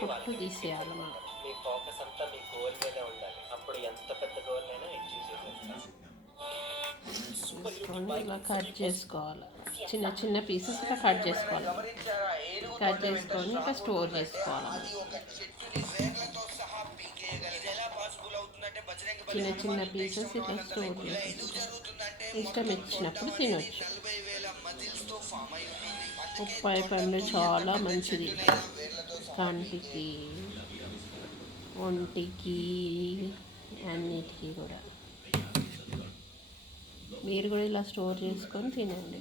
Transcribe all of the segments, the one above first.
పొట్టు తీసేయాలి మనం. తీసుకొని ఇలా కట్ చేసుకోవాలి. చిన్న చిన్న పీసెస్ ఇలా కట్ చేసుకోవాలి. కట్ చేసుకొని ఇట్లా స్టోర్ చేసుకోవాలి. చిన్న చిన్న పీసెస్ ఇట్లా స్టోర్ చేసుకోవాలి. ఇష్టం ఇచ్చినప్పుడు తినొచ్చు. బొప్పాయి పండు చాలా మంచిది కంటికి, ఒంటికి, అన్నిటికీ కూడా. మీరు కూడా ఇలా స్టోర్ చేసుకొని తినండి.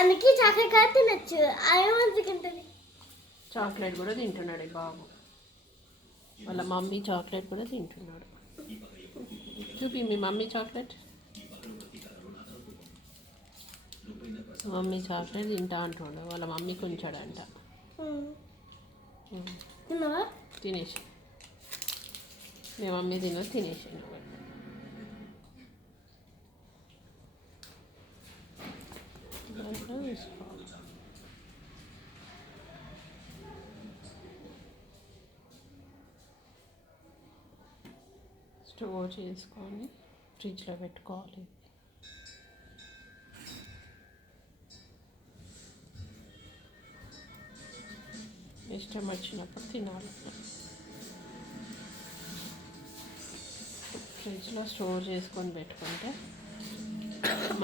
అందుకే చాక్లెట్ తినచ్చు. అదేమంటుంది, చాక్లెట్ కూడా తింటున్నాడు ఈ బాబు. వాళ్ళ మమ్మీ చాక్లెట్ కూడా తింటున్నాడు. చూపి మీ మమ్మీ చాక్లెట్. మమ్మీ చాక్లెట్ తింటా అంటుండే. వాళ్ళ మమ్మీకి ఉంచాడంట. తినేసి మీ మమ్మీ తినేసాను. దాంట్లో వేసుకోవాలి. స్టోర్ చేసుకొని ఫ్రిడ్జ్లో పెట్టుకోవాలి. ఇష్టం వచ్చినప్పుడు తినాలి. ఫ్రిడ్జ్లో స్టోర్ చేసుకొని పెట్టుకుంటే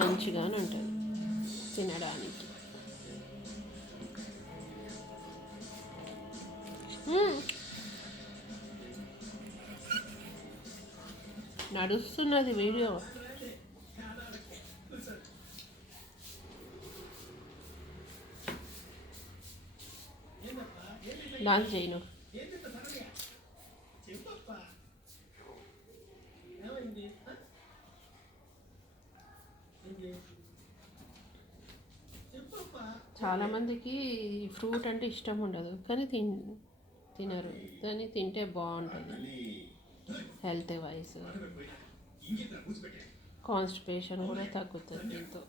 మంచిగానే ఉంటుంది తినడానికి. నడుస్తున్నది వీడియో. డాన్స్ చేయను. చాలామందికి ఫ్రూట్ అంటే ఇష్టం ఉండదు, కానీ తినరు. కానీ తింటే బాగుంటుంది. హెల్త్ వైజ్ కాన్స్టిపేషన్ కూడా తగ్గుతుంది దీంతో.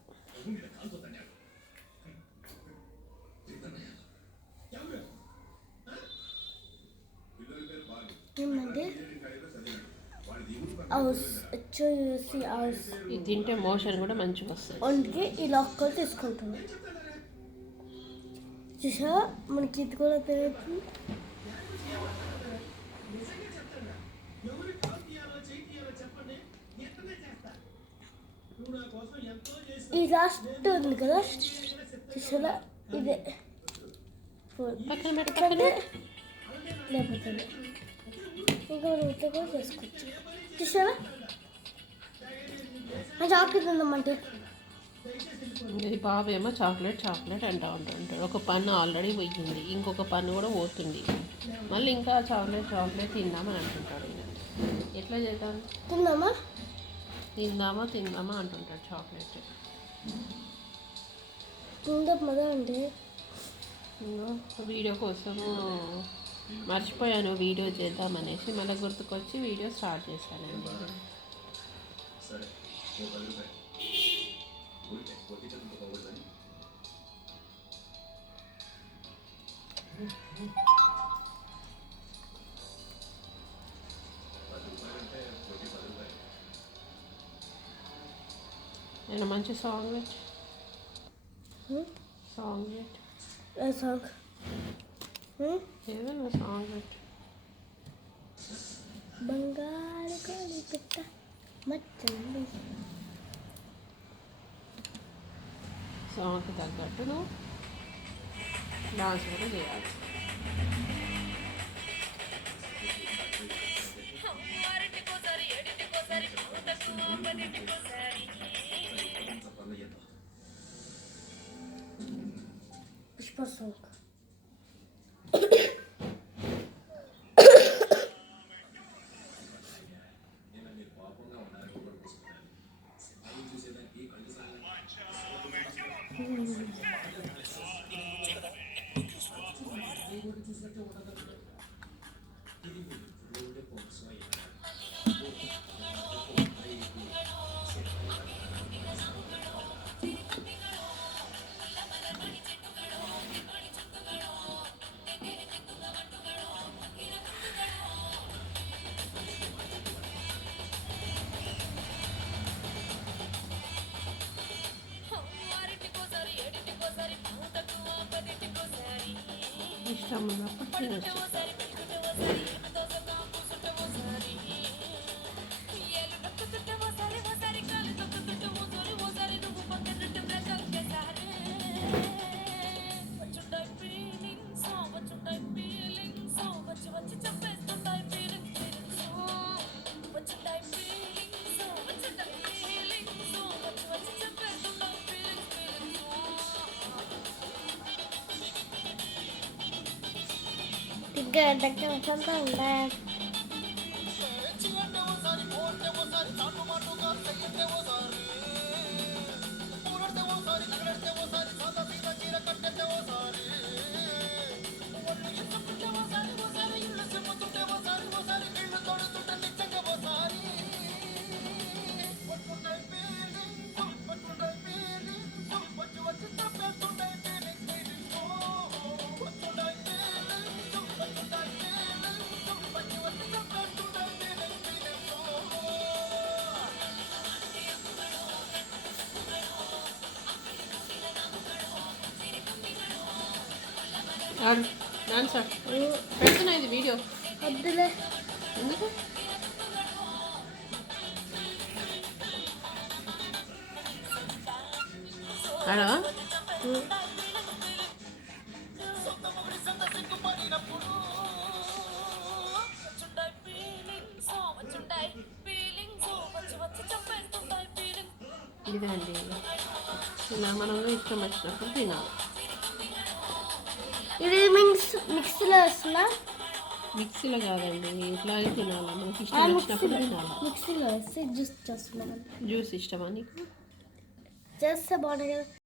ఇది తింటే మోషన్ కూడా మంచిగా వస్తుంది. అందుకే ఇలా ఒక్కరు తీసుకుంటున్నాం. చూసా మనకి ఇది కూడా తెలియదు. ఈ లాస్ట్ ఉంది కదా, చూసారా? ఇదే పక్కన పెట్టుకుంటే లేకపోతే ఇంకా ఇట్లా కూడా చేసుకోవచ్చు. చూసారా? చాక్లెట్ ఉందమ్మంటే ఇది బాబు ఏమో చాక్లెట్ అంటూ ఉంటుంటాడు. ఒక పన్ను ఆల్రెడీ పోయింది, ఇంకొక పన్ను కూడా పోతుంది. మళ్ళీ ఇంకా చాక్లెట్ తిందామని అంటుంటాడు. ఎట్లా చేద్దాం? తిందామా అంటుంటాడు చాక్లెట్. అంటే వీడియో కోసము మర్చిపోయాను వీడియో చేద్దామనేసి, మళ్ళీ గుర్తుకొచ్చి వీడియో స్టార్ట్ చేశానండి. నేను మంచి సాంగ్ పెట్టి ఏదైనా సాంగ్ పెట్టి బంగారు కోడి పెట్ట మచ్చండి. సాంగ్కి తగ్గట్టు నువ్వు డాన్స్ కూడా చేయాలి. పుష్ప సాంగ్. ఇష్టం ఉన్నప్పుడు తినొచ్చు. తిగ్గా దగ్గర వసంతా ఉందా డాన్స్ పెడుతున్నా ఇది వీడియో. వద్దులే ఎందుకు? ఆడా ఇదే అండి, ఇలా మనం ఇష్టం వచ్చినప్పుడు తినాలి. ఇది మిక్సీలో వస్తుందా? మిక్సీలో కాదండి, ఇట్లాగే తినాలి. మనకి ఇష్టం వచ్చినప్పుడు తినాలి. మిక్సీలో వేస్తే జ్యూస్ చేస్తున్నాం. జ్యూస్ ఇష్టమా నీకు? చేస్తే బాగుంటుంది కదా.